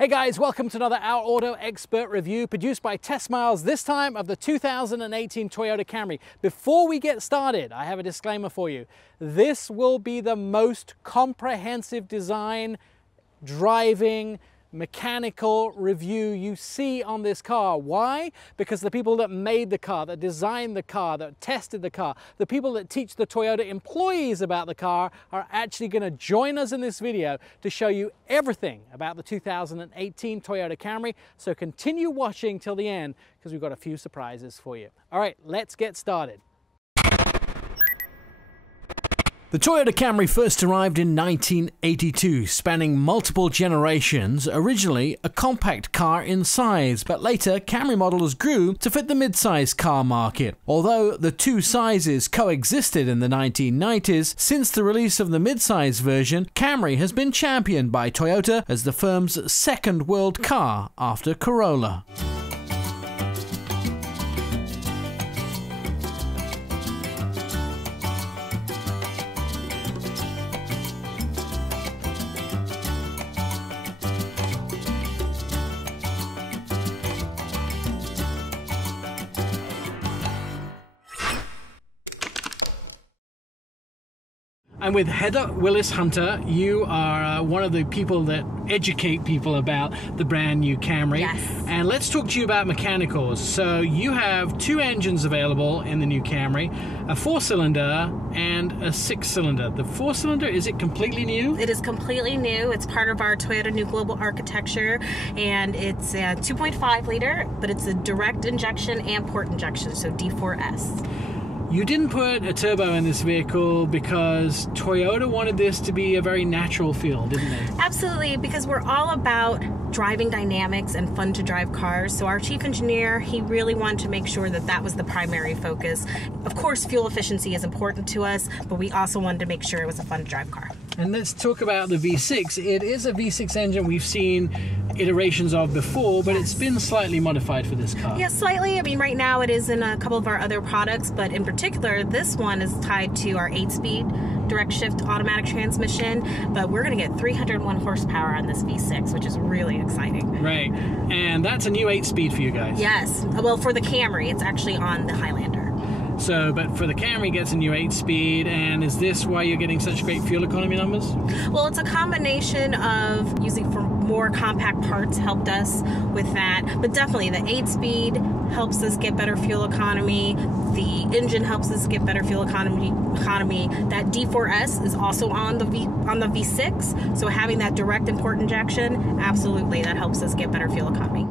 Hey guys, welcome to another Our Auto Expert review produced by Nik Miles, this time of the 2018 Toyota Camry. Before we get started, I have a disclaimer for you. This will be the most comprehensive design, driving, mechanical review you see on this car. Why? Because the people that made the car, that designed the car, that tested the car, the people that teach the Toyota employees about the car are actually going to join us in this video to show you everything about the 2018 Toyota Camry. So continue watching till the end because we've got a few surprises for you. All right, let's get started. The Toyota Camry first arrived in 1982, spanning multiple generations, originally a compact car in size, but later Camry models grew to fit the mid-size car market. Although the two sizes coexisted in the 1990s, since the release of the mid-size version, Camry has been championed by Toyota as the firm's second world car after Corolla. I'm with Heather Willis-Hunter. You are one of the people that educate people about the brand new Camry. Yes. And let's talk to you about mechanicals. So you have two engines available in the new Camry, a 4-cylinder and a 6-cylinder. The 4-cylinder, is it completely new? It is completely new. It's part of our Toyota New Global Architecture, and it's a 2.5 liter, but it's a direct injection and port injection, so D4S. You didn't put a turbo in this vehicle because Toyota wanted this to be a very natural feel, didn't they? Absolutely, because we're all about driving dynamics and fun to drive cars. So our chief engineer, he really wanted to make sure that that was the primary focus. Of course, fuel efficiency is important to us, but we also wanted to make sure it was a fun to drive car. And let's talk about the V6. It is a V6 engine we've seen iterations of before, but it's been slightly modified for this car. Yeah, slightly. I mean, right now it is in a couple of our other products, but in particular, this one is tied to our 8-speed direct shift automatic transmission, but we're going to get 301 horsepower on this V6, which is really exciting. Right, and that's a new 8-speed for you guys. Yes, well, for the Camry, it's actually on the Highlander. So, but for the Camry, it gets a new 8-speed, and is this why you're getting such great fuel economy numbers? Well, it's a combination of using for more compact parts helped us with that, but definitely the 8-speed helps us get better fuel economy. The engine helps us get better fuel economy. That D4S is also on the V6, so having that direct and port injection, absolutely, that helps us get better fuel economy.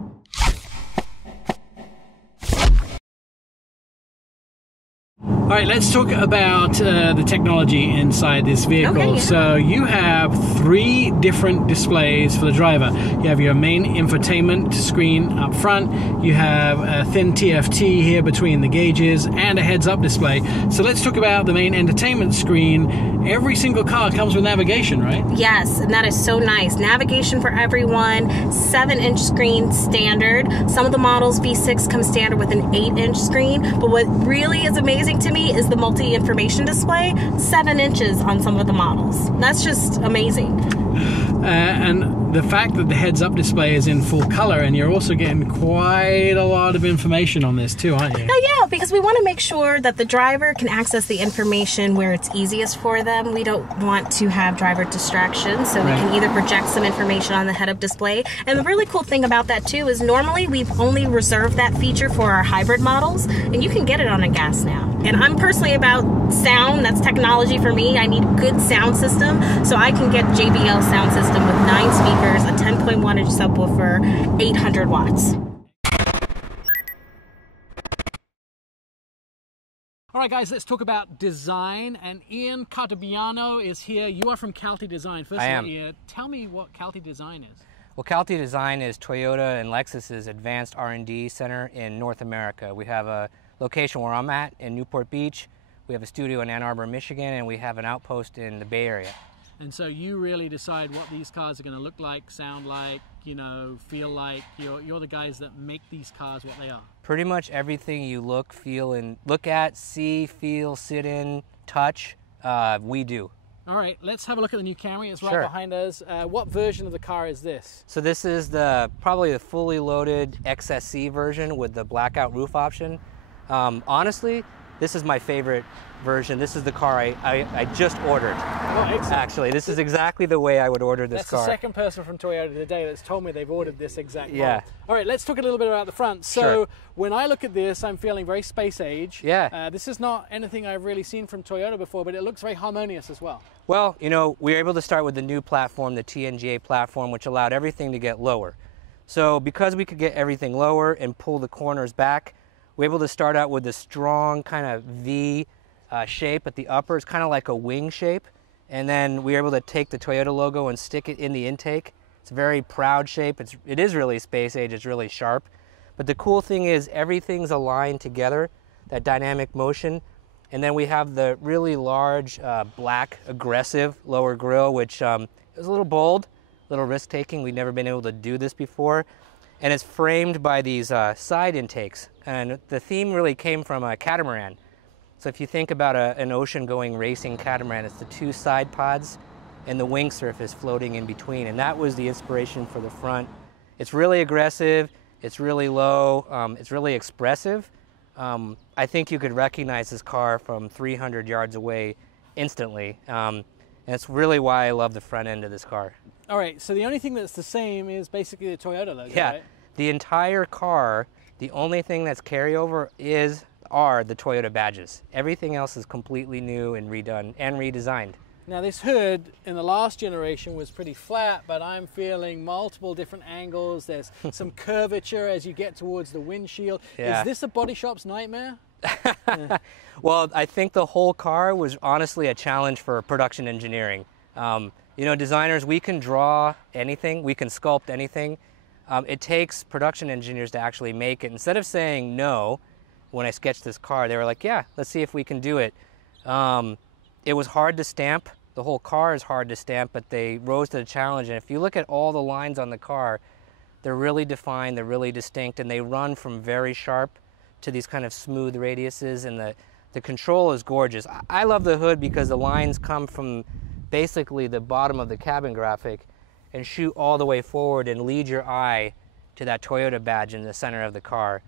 All right, let's talk about the technology inside this vehicle. Okay, yeah. So you have 3 different displays for the driver. You have your main infotainment screen up front, you have a thin TFT here between the gauges, and a heads-up display. So let's talk about the main entertainment screen. Every single car comes with navigation, right? Yes, and that is so nice. Navigation for everyone, 7-inch screen standard. Some of the models V6 come standard with an 8-inch screen, but what really is amazing to me is the multi-information display, 7 inches on some of the models. That's just amazing. And the fact that the heads-up display is in full color, and you're also getting quite a lot of information on this too, aren't you? Oh yeah, because we want to make sure that the driver can access the information where it's easiest for them. We don't want to have driver distraction, so we can either project some information on the head-up display. And the really cool thing about that too is normally we've only reserved that feature for our hybrid models, and you can get it on a gas now. And I'm personally about sound. That's technology for me. I need a good sound system, so I can get JBL sound system with 9 speakers, a 10.1-inch subwoofer, 800 watts. All right, guys, let's talk about design. And Ian Cartabiano is here. You are from Calty Design. First of all, Ian, tell me what Calty Design is. Well, Calty Design is Toyota and Lexus's advanced R&D center in North America. We have a location where I'm at in Newport Beach. We have a studio in Ann Arbor, Michigan, and we have an outpost in the Bay Area. And so you really decide what these cars are going to look like, sound like, you know, feel like. You're the guys that make these cars what they are. Pretty much everything you look at, see, feel, sit in, touch, we do. All right, let's have a look at the new Camry. It's right Sure. behind us. What version of the car is this? So this is probably the fully loaded XSC version with the blackout roof option. Honestly, this is my favorite version. This is the car I just ordered. Oh, excellent. Actually, this is exactly the way I would order this That's car. the second person from Toyota today that's told me they've ordered this exact model. Yeah. All right, let's talk a little bit about the front. So Sure. when I look at this, I'm feeling very space age. Yeah. This is not anything I've really seen from Toyota before, but it looks very harmonious as well. Well, you know, we were able to start with the new platform, the TNGA platform, which allowed everything to get lower. So because we could get everything lower and pull the corners back, we're able to start out with a strong kind of V shape at the upper. It's kind of like a wing shape. And then we were able to take the Toyota logo and stick it in the intake. It's a very proud shape. It is really space age. It's really sharp. But the cool thing is everything's aligned together, that dynamic motion. And then we have the really large, black, aggressive lower grille, which is a little bold, a little risk-taking. We've never been able to do this before. And it's framed by these side intakes. And the theme really came from a catamaran. So if you think about an ocean-going racing catamaran, it's the two side pods and the wing surface floating in between. And that was the inspiration for the front. It's really aggressive, it's really low, it's really expressive. I think you could recognize this car from 300 yards away instantly. And it's really why I love the front end of this car. All right, so the only thing that's the same is basically the Toyota logo, Yeah, right? the entire car, the only thing that's carryover are the Toyota badges. Everything else is completely new and redone and redesigned. Now this hood in the last generation was pretty flat, but I'm feeling multiple different angles. There's some curvature as you get towards the windshield. Yeah. Is this a body shop's nightmare? Well, I think the whole car was honestly a challenge for production engineering. You know, designers, we can draw anything, we can sculpt anything. It takes production engineers to actually make it. Instead of saying no, when I sketched this car, they were like, yeah, let's see if we can do it. It was hard to stamp. The whole car is hard to stamp, but they rose to the challenge. And if you look at all the lines on the car, they're really defined, they're really distinct, and they run from very sharp to these kind of smooth radiuses, and the control is gorgeous. I love the hood because the lines come from basically the bottom of the cabin graphic and shoot all the way forward and lead your eye to that Toyota badge in the center of the car.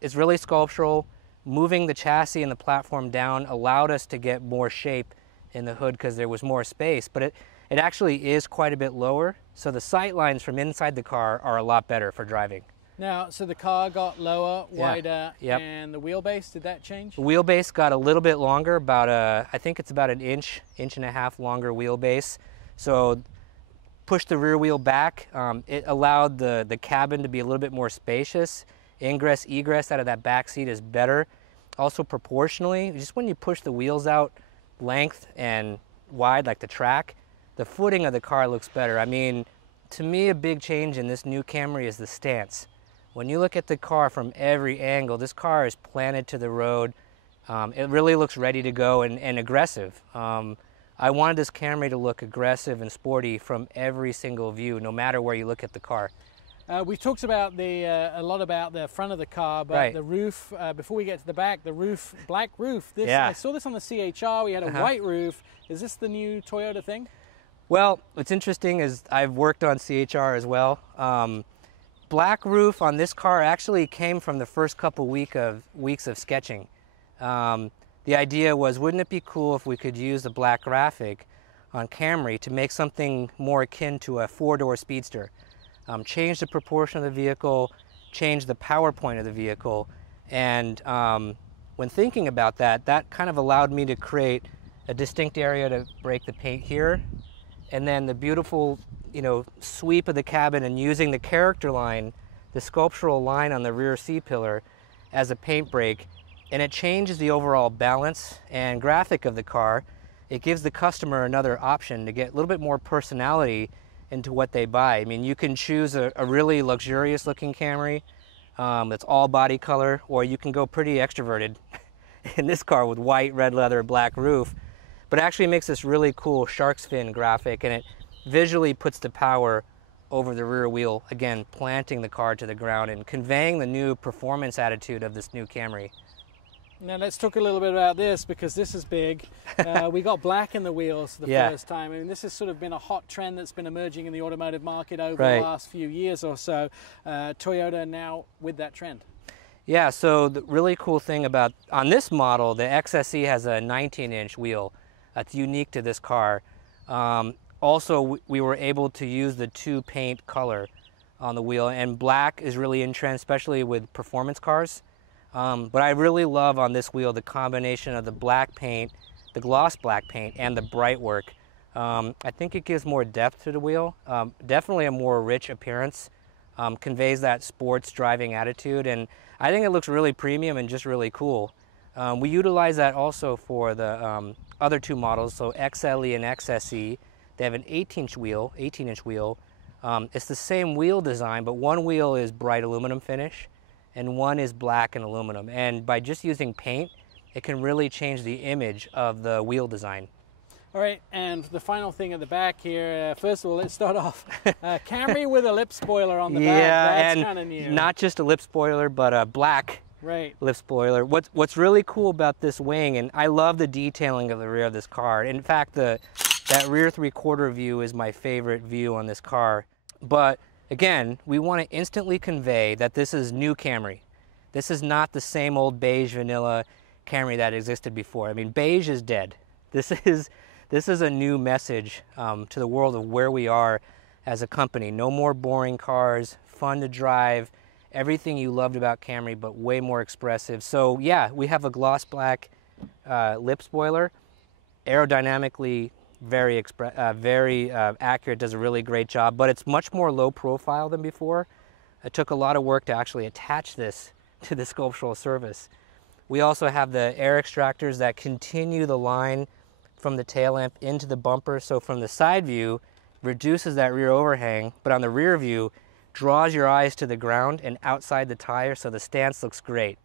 It's really sculptural. Moving the chassis and the platform down allowed us to get more shape in the hood because there was more space, but it actually is quite a bit lower, so the sight lines from inside the car are a lot better for driving. Now, so the car got lower, wider, Yep. and the wheelbase, did that change? The wheelbase got a little bit longer, about I think it's about an inch and a half longer wheelbase. So push the rear wheel back. It allowed the cabin to be a little bit more spacious. Ingress, egress out of that back seat is better. Also proportionally, just when you push the wheels out length and wide like the track, the footing of the car looks better. I mean, to me, a big change in this new Camry is the stance. When you look at the car from every angle, this car is planted to the road. It really looks ready to go and aggressive. I wanted this Camry to look aggressive and sporty from every single view, no matter where you look at the car. We've talked about a lot about the front of the car, but Right. the roof, before we get to the back, the roof, black roof. This, Yeah. I saw this on the CHR, we had a white roof. Is this the new Toyota thing? Well, what's interesting is I've worked on CHR as well. Black roof on this car actually came from the first couple weeks of sketching. The idea was, wouldn't it be cool if we could use the black graphic on Camry to make something more akin to a four-door speedster? Change the proportion of the vehicle, change the power point of the vehicle, and when thinking about that, that kind of allowed me to create a distinct area to break the paint here, and then the beautiful, you know, sweep of the cabin and using the character line, the sculptural line on the rear C-pillar as a paint break, and it changes the overall balance and graphic of the car. It gives the customer another option to get a little bit more personality into what they buy. I mean, you can choose a really luxurious looking Camry that's all body color, or you can go pretty extroverted in this car with white, red leather, black roof. But it actually makes this really cool shark's fin graphic, and it visually puts the power over the rear wheel, again, planting the car to the ground and conveying the new performance attitude of this new Camry. Now let's talk a little bit about this, because this is big. We got black in the wheels for the first time. I mean, this has sort of been a hot trend that's been emerging in the automotive market over the last few years or so. Toyota now with that trend. Yeah, so the really cool thing about, on this model, the XSE has a 19-inch wheel. That's unique to this car. Also, we were able to use the 2 paint color on the wheel, and black is really in trend, especially with performance cars. But I really love on this wheel the combination of the black paint, the gloss black paint, and the bright work. I think it gives more depth to the wheel, definitely a more rich appearance, conveys that sports driving attitude, and I think it looks really premium and just really cool. We utilize that also for the other 2 models, so XLE and XSE. They have an 18-inch wheel. It's the same wheel design, but one wheel is bright aluminum finish, and one is black and aluminum. And by just using paint, it can really change the image of the wheel design. All right, and the final thing at the back here, first of all, let's start off. Camry with a lip spoiler on the back. That's kind of new. Not just a lip spoiler, but a black lip spoiler. What's really cool about this wing, and I love the detailing of the rear of this car. In fact, that rear 3/4 view is my favorite view on this car. But again, we want to instantly convey that this is new Camry. This is not the same old beige vanilla Camry that existed before. I mean, beige is dead. This is a new message to the world of where we are as a company. No more boring cars, fun to drive, everything you loved about Camry, but way more expressive. So yeah, we have a gloss black lip spoiler, aerodynamically very accurate, does a really great job, but it's much more low profile than before. It took a lot of work to actually attach this to the sculptural surface. We also have the air extractors that continue the line from the tail lamp into the bumper, so from the side view, reduces that rear overhang, but on the rear view, draws your eyes to the ground and outside the tire, so the stance looks great.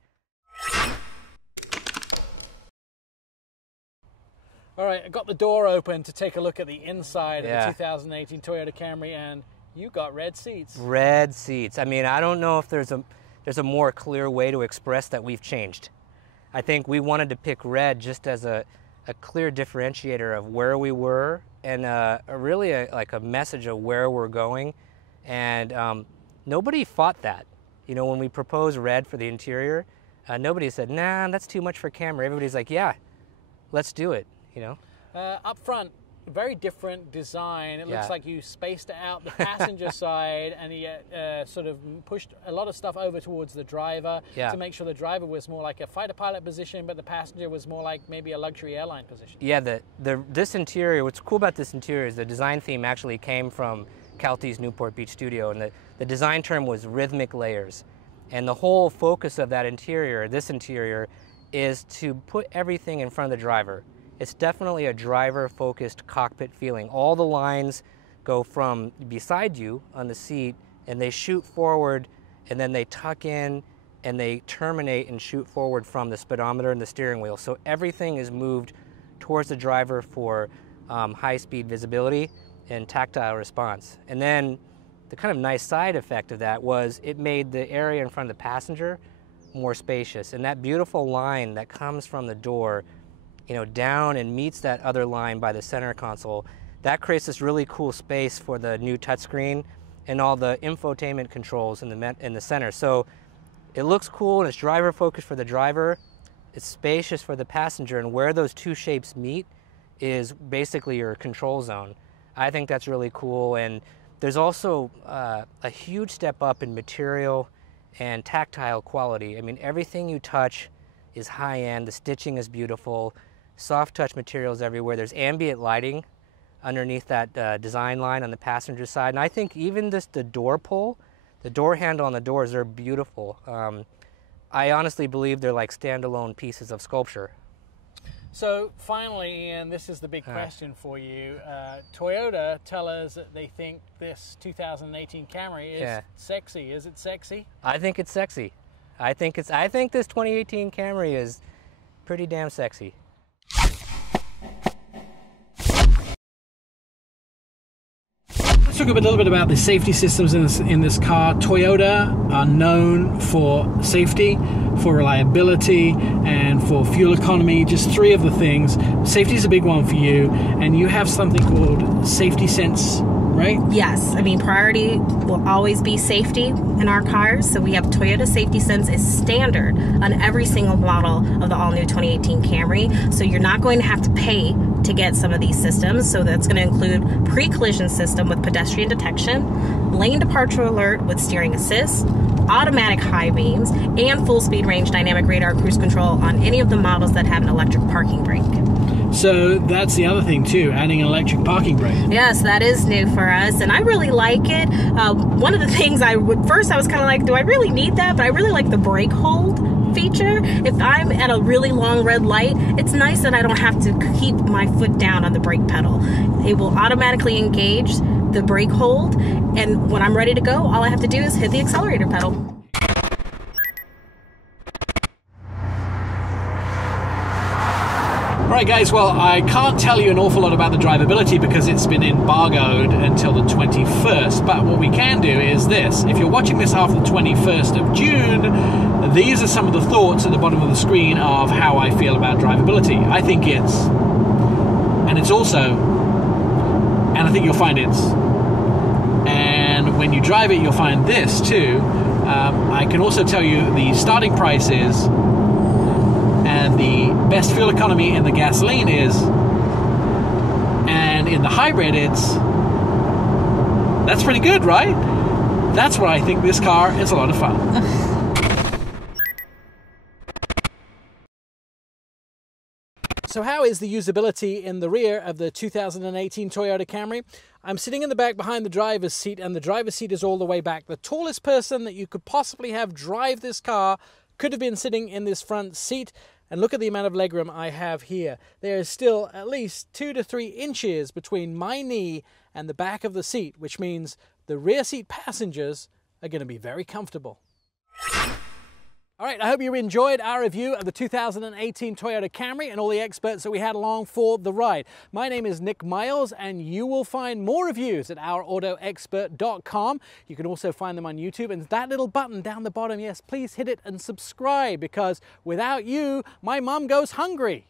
All right, I got the door open to take a look at the inside of the 2018 Toyota Camry, and you got red seats. Red seats. I mean, I don't know if there's a more clear way to express that we've changed. I think we wanted to pick red just as a clear differentiator of where we were, and like a message of where we're going. And nobody fought that. You know, when we proposed red for the interior, nobody said, nah, that's too much for Camry. Everybody's like, yeah, let's do it. You know, up front, very different design. It looks like you spaced out the passenger side, and you sort of pushed a lot of stuff over towards the driver to make sure the driver was more like a fighter pilot position, but the passenger was more like maybe a luxury airline position. Yeah, this interior, what's cool about this interior is the design theme actually came from Calty's Newport Beach studio, and the design term was rhythmic layers. And the whole focus of that interior, this interior, is to put everything in front of the driver. It's definitely a driver-focused cockpit feeling. All the lines go from beside you on the seat, and they shoot forward, and then they tuck in, and they terminate and shoot forward from the speedometer and the steering wheel. So everything is moved towards the driver for high-speed visibility and tactile response. And then the kind of nice side effect of that was it made the area in front of the passenger more spacious. And that beautiful line that comes from the door, you know, down and meets that other line by the center console, that creates this really cool space for the new touchscreen and all the infotainment controls in the center. So it looks cool, and it's driver focused for the driver. It's spacious for the passenger, and where those two shapes meet is basically your control zone. I think that's really cool, and there's also a huge step up in material and tactile quality. I mean, everything you touch is high-end. The stitching is beautiful. Soft touch materials everywhere. There's ambient lighting underneath that design line on the passenger side. And I think even the door pull, the door handle on the doors, are beautiful. I honestly believe they're like standalone pieces of sculpture. So finally, and this is the big question for you, Toyota tell us that they think this 2018 Camry is sexy. Is it sexy? I think it's sexy. I think this 2018 Camry is pretty damn sexy. talk a little bit about the safety systems in this car. Toyota are known for safety, for reliability, and for fuel economy. Just three of the things. Safety is a big one for you, and you have something called Safety Sense, right? Yes, I mean, priority will always be safety in our cars. So we have Toyota Safety Sense is standard on every single model of the all-new 2018 Camry. So you're not going to have to pay to get some of these systems. So that's going to include pre-collision system with pedestrian detection, lane departure alert with steering assist, automatic high beams, and full speed range dynamic radar cruise control on any of the models that have an electric parking brake. So that's the other thing too, adding an electric parking brake. Yes, that is new for us, and I really like it. One of the things first I was kind of like, do I really need that? But I really like the brake hold feature. If I'm at a really long red light, it's nice that I don't have to keep my foot down on the brake pedal. It will automatically engage the brake hold, and when I'm ready to go, all I have to do is hit the accelerator pedal. Alright guys, well, I can't tell you an awful lot about the drivability because it's been embargoed until the 21st, but what we can do is this. If you're watching this after the 21st of June, these are some of the thoughts at the bottom of the screen of how I feel about drivability. I think it's, and it's also, and I think you'll find it's, and when you drive it, you'll find this too. I can also tell you the starting price is, and the best fuel economy in the gasoline is, and in the hybrid that's pretty good, right? That's why I think this car is a lot of fun. So how is the usability in the rear of the 2018 Toyota Camry? I'm sitting in the back behind the driver's seat, and the driver's seat is all the way back. The tallest person that you could possibly have drive this car could have been sitting in this front seat. And look at the amount of legroom I have here. There is still at least 2 to 3 inches between my knee and the back of the seat, which means the rear seat passengers are going to be very comfortable. All right, I hope you enjoyed our review of the 2018 Toyota Camry and all the experts that we had along for the ride. My name is Nik Miles, and you will find more reviews at ourautoexpert.com. You can also find them on YouTube, and that little button down the bottom, yes, please hit it and subscribe, because without you, my mom goes hungry.